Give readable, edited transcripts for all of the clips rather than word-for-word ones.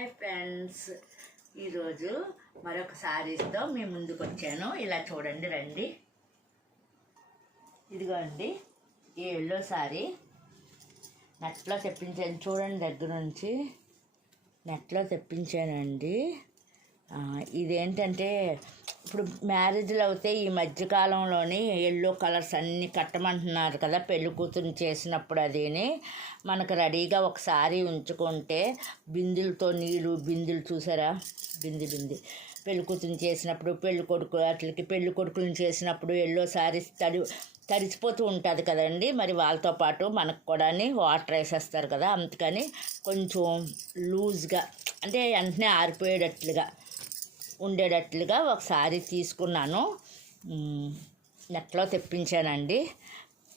Hi friends, ఈరోజు మరొక శారీస్తో మీ ముందుకు వచ్చాను. ఇలా చూడండి, రండి. ఇదిగోండి ఈ ఎల్లో శారీ నెట్లో తెప్పించాను. చూడండి, దగ్గర నుంచి నెట్లో తెప్పించానండి. ఇదేంటంటే ఇప్పుడు మ్యారేజ్లు అవుతే ఈ మధ్యకాలంలోని ఎల్లో కలర్స్ అన్నీ కట్టమంటున్నారు కదా, పెళ్లి కూతురు చేసినప్పుడు. అదేని మనకు రెడీగా ఒకసారి ఉంచుకుంటే బిందులతో నీళ్ళు, బిందులు చూసారా, బింది పెళ్లి కూతురు చేసినప్పుడు, పెళ్లి కొడుకు అట్లకి పెళ్లి కొడుకులను చేసినప్పుడు ఎల్లో శారీస్ తడిచిపోతూ ఉంటుంది కదండి. మరి వాళ్ళతో పాటు మనకు కూడా వాటర్ వేసేస్తారు కదా, అందుకని కొంచెం లూజ్గా అంటే వెంటనే ఆరిపోయేటట్లుగా ఉండేటట్లుగా ఒకసారి తీసుకున్నాను. నెట్లో తెప్పించానండి.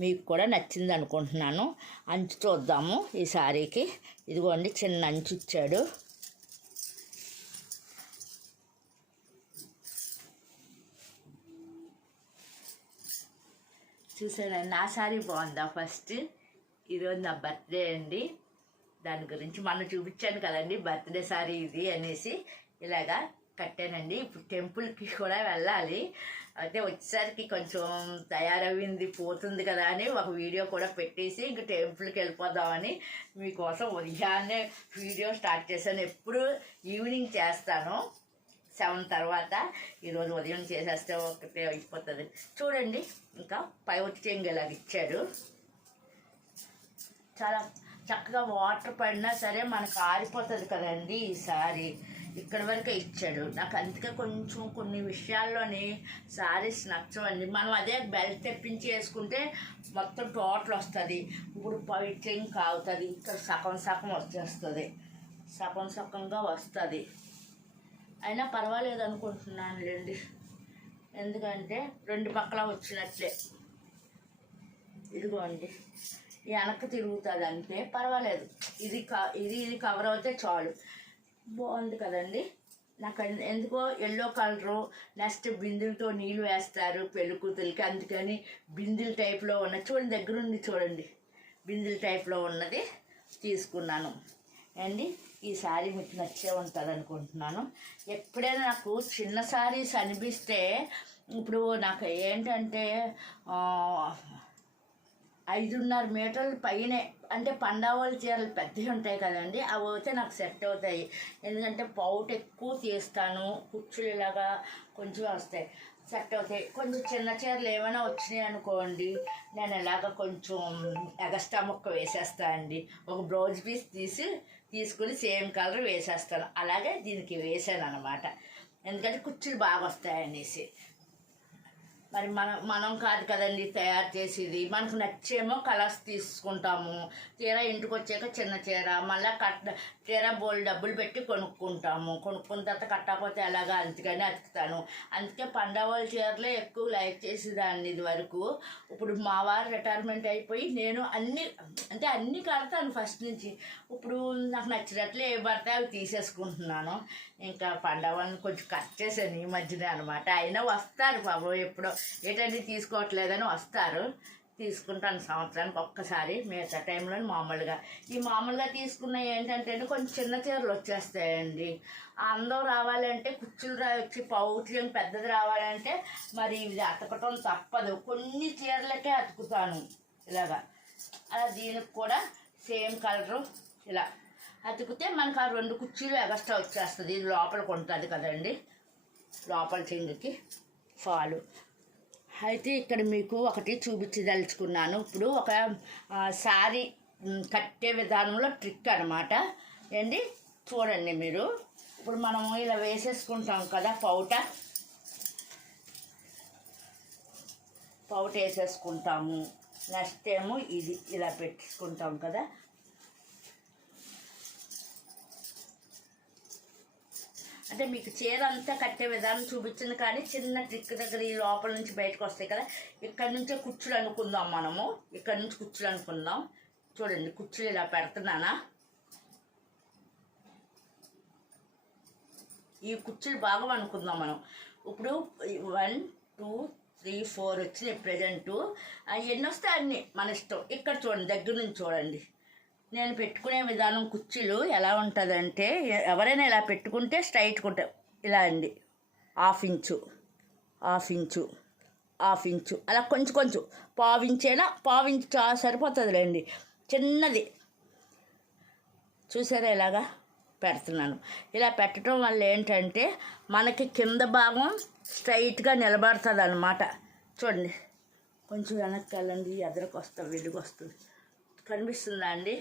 మీకు కూడా నచ్చింది అనుకుంటున్నాను. అంచు చూద్దాము ఈ శారీకి. ఇదిగోండి, చిన్న అంచు ఇచ్చాడు. చూసానండి, నా శారీ బాగుందా? ఫస్ట్ ఈరోజు నా బర్త్డే అండి. దాని గురించి మనం చూపించాను కదండి, బర్త్డే శారీ ఇది అనేసి ఇలాగా కట్టానండి. ఇప్పుడు టెంపుల్కి కూడా వెళ్ళాలి. అయితే వచ్చేసరికి కొంచెం తయారయ్యింది, పోతుంది కదా అని ఒక వీడియో కూడా పెట్టేసి ఇంక టెంపుల్కి వెళ్ళిపోదామని మీకోసం ఉదయాన్నే వీడియో స్టార్ట్ చేశాను. ఎప్పుడు ఈవినింగ్ చేస్తాను, 7 తర్వాత. ఈరోజు ఉదయం చేసేస్తే ఒకటే అయిపోతుంది. చూడండి, ఇంకా పై వచ్చేంగి ఇలాగ ఇచ్చాడు. చాలా చక్కగా వాటర్ పడినా సరే మనకు ఆరిపోతుంది కదండి ఈ సారీ. ఇక్కడి వరకే ఇచ్చాడు నాకు. అందుకే కొంచెం కొన్ని విషయాల్లోని శారీస్ నచ్చవండి. మనం అదే బెల్ట్ తెప్పించి వేసుకుంటే మొత్తం టోటల్ వస్తుంది. ఇప్పుడు పైట్లింగ్ కావుతుంది, ఇక్కడ సగం వచ్చేస్తుంది, సగంగా వస్తుంది. అయినా పర్వాలేదు అనుకుంటున్నానులేండి, ఎందుకంటే 2 పక్కల వచ్చినట్లే. ఇదిగోండి, వెనక్కి తిరుగుతుంది అంతే, పర్వాలేదు. ఇది కవర్ అవుతే చాలు. బాగుంది కదండి. నాకు ఎందుకో ఎల్లో కలరు, నెక్స్ట్ బిందులతో నీళ్ళు వేస్తారు పెళ్లి కూతురికి, అందుకని బిందుల టైప్లో ఉన్న చూడండి, దగ్గరుండి చూడండి, బిందుల టైప్లో ఉన్నది తీసుకున్నాను అండి. ఈ శారీ మీకు నచ్చే ఉంటుంది అనుకుంటున్నాను. ఎప్పుడైనా నాకు చిన్న శారీస్ అనిపిస్తే, ఇప్పుడు నాకు ఏంటంటే 5.5 మీటర్ల పైనే, అంటే పండావోలు చీరలు పెద్దవి ఉంటాయి కదండి, అవి అయితే నాకు సెట్ అవుతాయి. ఎందుకంటే పౌట్ ఎక్కువ తీస్తాను, కుచ్చులు ఇలాగా కొంచెం వస్తాయి, సెట్ అవుతాయి. కొంచెం చిన్న చీరలు ఏమైనా వచ్చినాయి అనుకోండి, నేను ఇలాగ కొంచెం ఎగస్ట్రా ముక్క వేసేస్తాను అండి. ఒక బ్లౌజ్ పీస్ తీసుకుని సేమ్ కలర్ వేసేస్తాను. అలాగే దీనికి వేసాను అనమాట, ఎందుకంటే కుచ్చులు బాగా వస్తాయనేసి. మరి మనం కాదు కదండి తయారు చేసేది, మనకు నచ్చేమో కలర్స్ తీసుకుంటాము. చీర ఇంటికి వచ్చాక చిన్న చీర మళ్ళీ చీర డబ్బులు పెట్టి కొనుక్కున్న తర్వాత కట్టకపోతే ఎలాగా, అందుకని అతుకుతాను. అందుకే పండగల చీరలే ఎక్కువ లైక్ చేసేదాన్ని ఇది వరకు. ఇప్పుడు మా వారు రిటైర్మెంట్ అయిపోయి నేను అన్నీ కడతాను ఫస్ట్ నుంచి. ఇప్పుడు నాకు నచ్చినట్లు ఏ పడితే అవి తీసేసుకుంటున్నాను. ఇంకా పండగలను కొంచెం కట్ చేశాను ఈ మధ్యనే అనమాట. అయినా వస్తారు బాబు, ఎప్పుడో ఏంటంటే తీసుకోవట్లేదని వస్తారు. తీసుకుంటాను సంవత్సరానికి ఒక్కసారి, మిగతా టైంలో మామూలుగా తీసుకున్న ఏంటంటే కొంచెం చిన్న చీరలు వచ్చేస్తాయండి. అందం రావాలంటే కుచ్చులు వచ్చి పౌట్యం పెద్దది రావాలంటే మరి ఇది అతకటం తప్పదు. కొన్ని చీరలకే అతుకుతాను ఇలాగా. అలా దీనికి కూడా సేమ్ కలరు ఇలా అతికితే మనకు ఆ 2 కుర్చీలు ఎగస్ట్రా వచ్చేస్తుంది. ఇది లోపలికి ఉంటుంది కదండి, లోపల చెంగుకి ఫాలు. అయితే ఇక్కడ మీకు ఒకటి చూపించదలుచుకున్నాను. ఇప్పుడు ఒక శారీ కట్టే విధానంలో ట్రిక్ అనమాట ఏంటి, చూడండి మీరు. ఇప్పుడు మనము ఇలా వేసేసుకుంటాం కదా, పౌట వేసేసుకుంటాము. నెక్స్ట్ ఏమో ఇది ఇలా పెట్టుకుంటాం కదా. అంటే మీకు చీర అంతా కట్టే విధానం చూపించింది, కానీ చిన్న ట్రిక్ దగ్గర ఈ లోపల నుంచి బయటకు వస్తాయి కదా, ఇక్కడ నుంచే కుచ్చులు అనుకుందాం మనము. ఇక్కడ నుంచి కుచ్చులు అనుకుందాం. చూడండి, కుచ్చులు ఇలా పెడుతున్నానా. ఈ కుచ్చులు బాగా అనుకుందాం మనం. ఇప్పుడు 1 2 3 4 వచ్చినాయి ప్రజెంటు. ఎన్ని వస్తాయి అన్నీ మన ఇష్టం. ఇక్కడ చూడండి, దగ్గర నుంచి చూడండి, నేను పెట్టుకునే విధానం కుర్చీలు ఎలా ఉంటుందంటే, ఎవరైనా ఇలా పెట్టుకుంటే స్ట్రైట్గా ఉంటాయి. ఇలా అండి, half inch half inch half inch అలా కొంచెం కొంచెం పావించు సరిపోతుందిలేండి. చిన్నది చూసారా ఇలాగా పెడుతున్నాను. ఇలా పెట్టడం వల్ల ఏంటంటే మనకి కింద భాగం స్ట్రైట్గా నిలబడుతుంది అన్నమాట. చూడండి, కొంచెం వెనక్కి వెళ్ళండి, ఎదురుకు వస్తుంది, వెలుగు వస్తుంది, కనిపిస్తుందా అండి?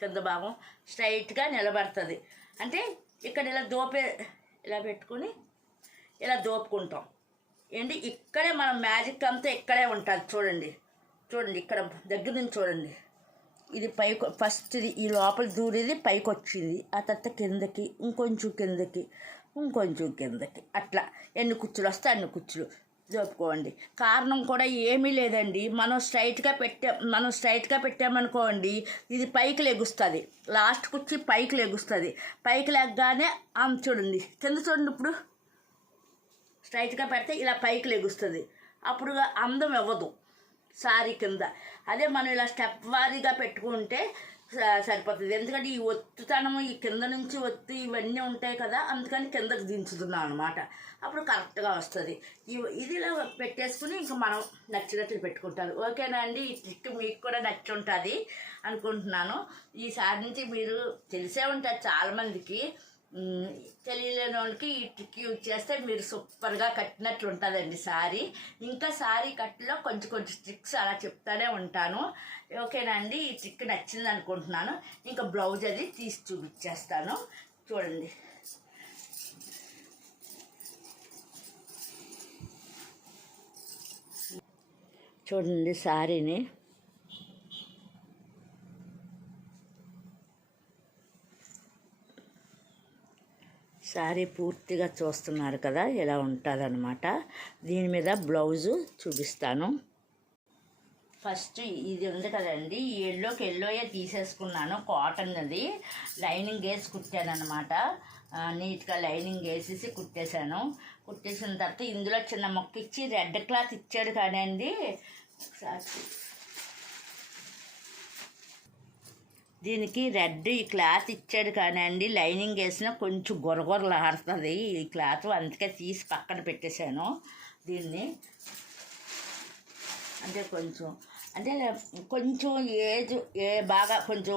కింద భాగం స్ట్రైట్గా నిలబడుతుంది. అంటే ఇక్కడ ఇలా పెట్టుకుని ఇలా దోపుకుంటాం ఏంటి. ఇక్కడే మన మ్యాజిక్ అంతా ఇక్కడే ఉంటుంది. చూడండి ఇక్కడ దగ్గర నుంచి చూడండి. ఇది పైకి ఫస్ట్ ఈ లోపల దూరేది పైకి వచ్చింది, ఆ తర్వాత కిందకి, ఇంకొంచెం కిందకి అట్లా ఎన్ని కుచ్చులు వస్తే అన్ని కుచ్చులు జరుపుకోండి. కారణం కూడా ఏమీ లేదండి. మనం స్ట్రైట్గా పెట్టామనుకోండి, ఇది పైకి లెగుస్తుంది. లాస్ట్ కుర్చీ పైకి లెగుస్తుంది. పైకి లెగ్గానే చూడండి కింద చూడండి. ఇప్పుడు స్ట్రైట్గా పెడితే ఇలా పైకి లెగుస్తుంది. అప్పుడు అందం ఇవ్వదు సారీ కింద. అదే మనం ఇలా స్టెప్ వారీగా పెట్టుకుంటే సరిపోతుంది. ఎందుకంటే ఈ ఒత్తుతనము, ఈ కింద నుంచి ఒత్తు ఇవన్నీ ఉంటాయి కదా, అందుకని కిందకి దించుతున్నాం అనమాట. అప్పుడు కరెక్ట్గా వస్తుంది. ఇది ఇలా పెట్టేసుకుని ఇంకా మనం నచ్చినట్లు పెట్టుకుంటారు. ఓకేనా అండి? ఈ ట్రిక్ మీకు కూడా నచ్చి ఉంటుంది అనుకుంటున్నాను. ఈసారి నుంచి మీరు తెలిసే ఉంటారు చాలామందికి. తెలియలేని వాళ్ళకి ఈ ట్రిక్ యూజ్ చేస్తే మీరు సూపర్గా కట్టినట్లు ఉంటుందండి సారీ. ఇంకా సారీ కట్టులో కొంచెం ట్రిక్స్ అలా చెప్తానే ఉంటాను. ఓకేనా అండి? ఈ ట్రిక్ నచ్చింది అనుకుంటున్నాను. ఇంకా బ్లౌజ్ అది తీసి చూపించేస్తాను. చూడండి సారీని శారీ పూర్తిగా చూస్తున్నారు కదా, ఇలా ఉంటుందన్నమాట. దీని మీద బ్లౌజు చూపిస్తాను. ఫస్ట్ ఇది ఉంది కదండి, ఈ ఎల్లోయే తీసేసుకున్నాను. కాటన్ అది లైనింగ్ వేసి కుట్టాను అనమాట. నీట్గా లైనింగ్ వేసేసి కుట్టేశాను. కుట్టేసిన తర్వాత ఇందులో చిన్న మొక్క ఇచ్చి రెడ్ క్లాత్ ఇచ్చాడు కానీ అండి, దీనికి రెడ్ ఈ క్లాత్ ఇచ్చాడు కానీ అండి, లైనింగ్ వేసిన కొంచెం గొరగొరలాడుతుంది ఈ క్లాత్. అందుకే తీసి పక్కన పెట్టేశాను దీన్ని. అంటే కొంచెం బాగా కొంచెం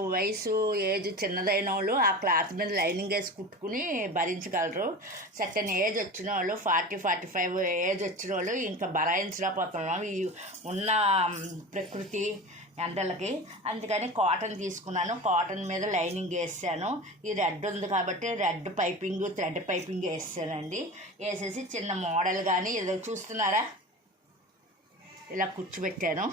ఏజ్ చిన్నదైన వాళ్ళు ఆ క్లాత్ మీద లైనింగ్ వేసి కుట్టుకుని భరించగలరు. సర్టెన్ ఏజ్ వచ్చిన వాళ్ళు 40-45 ఏజ్ వచ్చిన వాళ్ళు ఇంకా భరాయించలేకపోతున్నాం ఈ ఉన్న ప్రకృతి ఎండలకి. అందుకని కాటన్ తీసుకున్నాను. కాటన్ మీద లైనింగ్ వేసాను. ఈ రెడ్ ఉంది కాబట్టి రెడ్ పైపింగ్, థ్రెడ్ పైపింగ్ వేసానండి. వేసేసి చిన్న మోడల్ కానీ ఏదో చూస్తున్నారా, ఇలా కూర్చోబెట్టాను.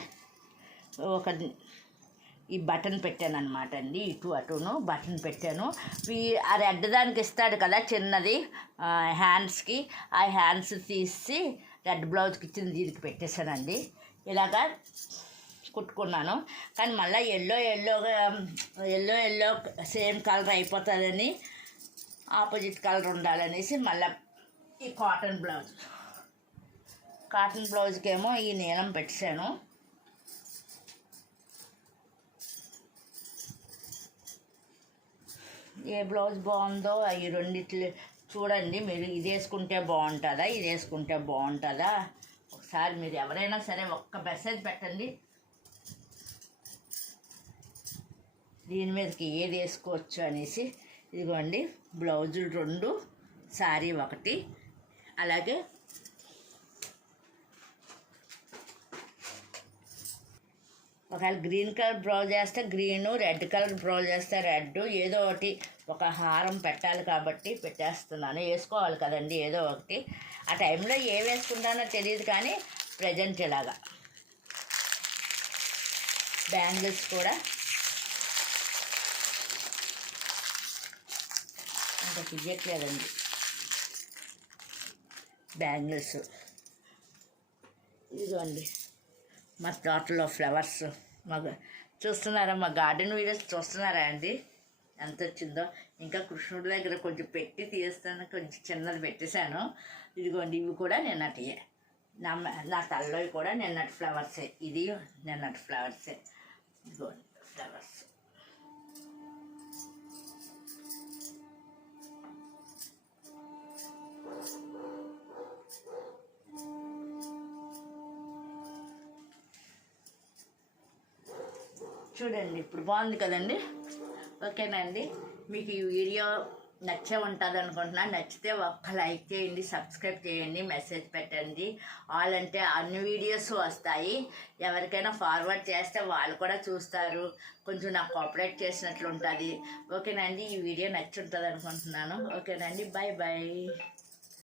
ఈ బటన్ పెట్టాను అనమాట అండి, ఇటు అటును బటన్ పెట్టాను. ఆ రెడ్ దానికి ఇస్తాడు కదా చిన్నది హ్యాండ్స్కి, ఆ హ్యాండ్స్ తీసి రెడ్ బ్లౌజ్కి ఇచ్చింది దీనికి పెట్టేశానండి. ఇలాగా కుట్టుకున్నాను. కానీ మళ్ళీ ఎల్లో సేమ్ కలర్ అయిపోతుందని, ఆపోజిట్ కలర్ ఉండాలనేసి మళ్ళీ ఈ కాటన్ బ్లౌజ్కి ఏమో ఈ నీలం పెట్టాను. ఏ బ్లౌజ్ బాగుందో ఈ రెండిట్లు చూడండి మీరు. ఇది వేసుకుంటే బాగుంటుందా ఒకసారి మీరు ఎవరైనా సరే ఒక్క మెసేజ్ పెట్టండి. దీని మీదకి ఏది వేసుకోవచ్చు అనేసి. ఇదిగోండి బ్లౌజులు 2, శారీ 1. అలాగే ఒకవేళ గ్రీన్ కలర్ బ్లౌజ్ వేస్తే గ్రీను, రెడ్ కలర్ బ్లౌజ్ వేస్తే రెడ్, ఏదో ఒకటి ఒక హారం పెట్టాలి కాబట్టి పెట్టేస్తున్నాను. వేసుకోవాలి కదండి ఏదో ఒకటి. ఆ టైంలో ఏ వేసుకుంటానో తెలియదు కానీ ప్రజెంట్ ఇలాగా బ్యాంగిల్స్ కూడా ఇంకా తీయట్లేదండి. బ్యాంగిల్స్ ఇదిగోండి మా తోటలో ఫ్లవర్స్. చూస్తున్నారా మా గార్డెన్ వీడియోస్ చూస్తున్నారా అండి ఎంత వచ్చిందో. ఇంకా కృష్ణుడి దగ్గర కొంచెం పెట్టి తీస్తాను, కొంచెం చిన్నది పెట్టేశాను. ఇదిగోండి ఇవి కూడా నిన్నటియే. నా తలలో కూడా నిన్నటి ఫ్లవర్సే. ఇది నిన్నటి ఫ్లవర్సే. ఇదిగోండి ఫ్లవర్స్. చూడండి ఇప్పుడు బాగుంది కదండి. ఓకేనండి, మీకు ఈ వీడియో నచ్చే ఉంటుంది అనుకుంటున్నా. నచ్చితే ఒక్క లైక్ చేయండి, సబ్స్క్రైబ్ చేయండి, మెసేజ్ పెట్టండి. ఆల్ అంటే అన్ని వీడియోస్ వస్తాయి. ఎవరికైనా ఫార్వర్డ్ చేస్తే వాళ్ళు కూడా చూస్తారు, కొంచెం నాకు కోఆపరేట్ చేసినట్లు ఉంటుంది. ఓకేనండి, ఈ వీడియో నచ్చి ఉంటుంది అనుకుంటున్నాను. ఓకేనండి, బాయ్ బాయ్.